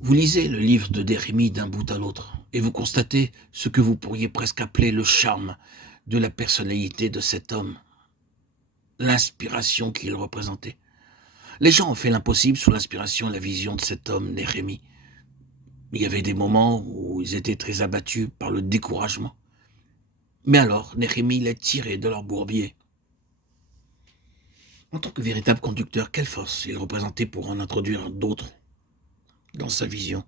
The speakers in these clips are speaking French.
Vous lisez le livre de Néhémie d'un bout à l'autre, et vous constatez ce que vous pourriez presque appeler le charme de la personnalité de cet homme, l'inspiration qu'il représentait. Les gens ont fait l'impossible sous l'inspiration et la vision de cet homme, Néhémie. Il y avait des moments où ils étaient très abattus par le découragement. Mais alors, Néhémie les tirait de leur bourbier. En tant que véritable conducteur, quelle force il représentait pour en introduire d'autres dans sa vision?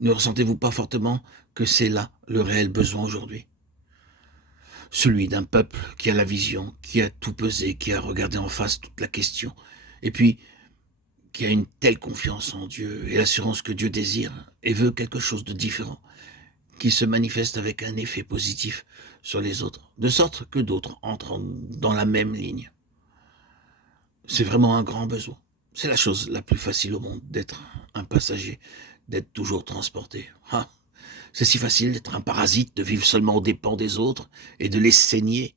Ne ressentez-vous pas fortement que c'est là le réel besoin aujourd'hui? Celui d'un peuple qui a la vision, qui a tout pesé, qui a regardé en face toute la question, et puis qui a une telle confiance en Dieu et l'assurance que Dieu désire et veut quelque chose de différent, qui se manifeste avec un effet positif sur les autres, de sorte que d'autres entrent dans la même ligne. C'est vraiment un grand besoin. C'est la chose la plus facile au monde d'être un passager, d'être toujours transporté. Ah, c'est si facile d'être un parasite, de vivre seulement aux dépens des autres et de les saigner.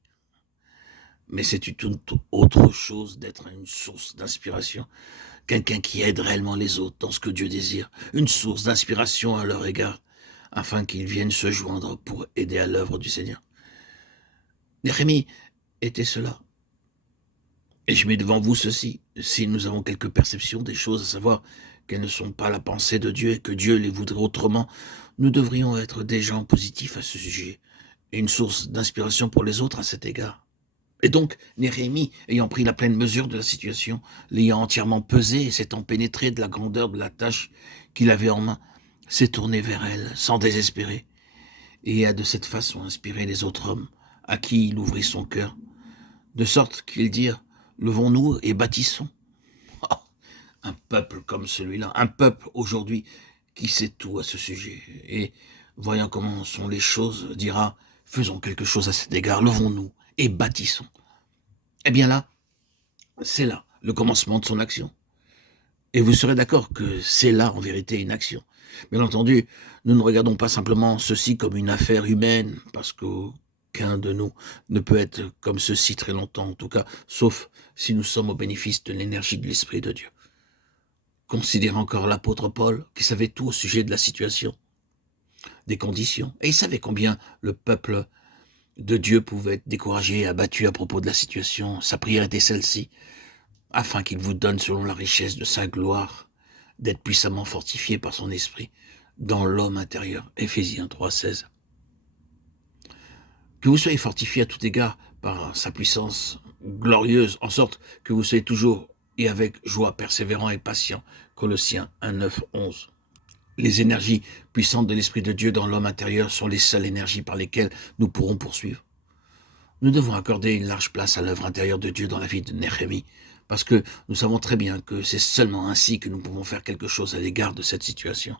Mais c'est une toute autre chose d'être une source d'inspiration, quelqu'un qui aide réellement les autres dans ce que Dieu désire, une source d'inspiration à leur égard, afin qu'ils viennent se joindre pour aider à l'œuvre du Seigneur. Néhémie était cela. Et je mets devant vous ceci, si nous avons quelques perceptions des choses, à savoir qu'elles ne sont pas la pensée de Dieu et que Dieu les voudrait autrement, nous devrions être des gens positifs à ce sujet, et une source d'inspiration pour les autres à cet égard. Et donc, Néhémie, ayant pris la pleine mesure de la situation, l'ayant entièrement pesée et s'étant pénétré de la grandeur de la tâche qu'il avait en main, s'est tourné vers elle, sans désespérer, et a de cette façon inspiré les autres hommes, à qui il ouvrit son cœur, de sorte qu'ils dirent, levons-nous et bâtissons. Oh, un peuple comme celui-là, un peuple aujourd'hui qui sait tout à ce sujet, et voyant comment sont les choses, dira, faisons quelque chose à cet égard, levons-nous et bâtissons. Eh bien c'est là le commencement de son action. Et vous serez d'accord que c'est là, en vérité, une action. Bien entendu, nous ne regardons pas simplement ceci comme une affaire humaine, parce qu'aucun de nous ne peut être comme ceci très longtemps, en tout cas, sauf si nous sommes au bénéfice de l'énergie de l'Esprit de Dieu. Considérez encore l'apôtre Paul, qui savait tout au sujet de la situation, des conditions, et il savait combien le peuple de Dieu pouvait être découragé et abattu à propos de la situation. Sa prière était celle-ci, afin qu'il vous donne selon la richesse de sa gloire, d'être puissamment fortifié par son esprit dans l'homme intérieur. Éphésiens 3,16. Que vous soyez fortifié à tout égard par sa puissance glorieuse, en sorte que vous soyez toujours et avec joie, persévérant et patient. Colossiens 1,9, 11. Les énergies puissantes de l'Esprit de Dieu dans l'homme intérieur sont les seules énergies par lesquelles nous pourrons poursuivre. Nous devons accorder une large place à l'œuvre intérieure de Dieu dans la vie de Néhémie, parce que nous savons très bien que c'est seulement ainsi que nous pouvons faire quelque chose à l'égard de cette situation.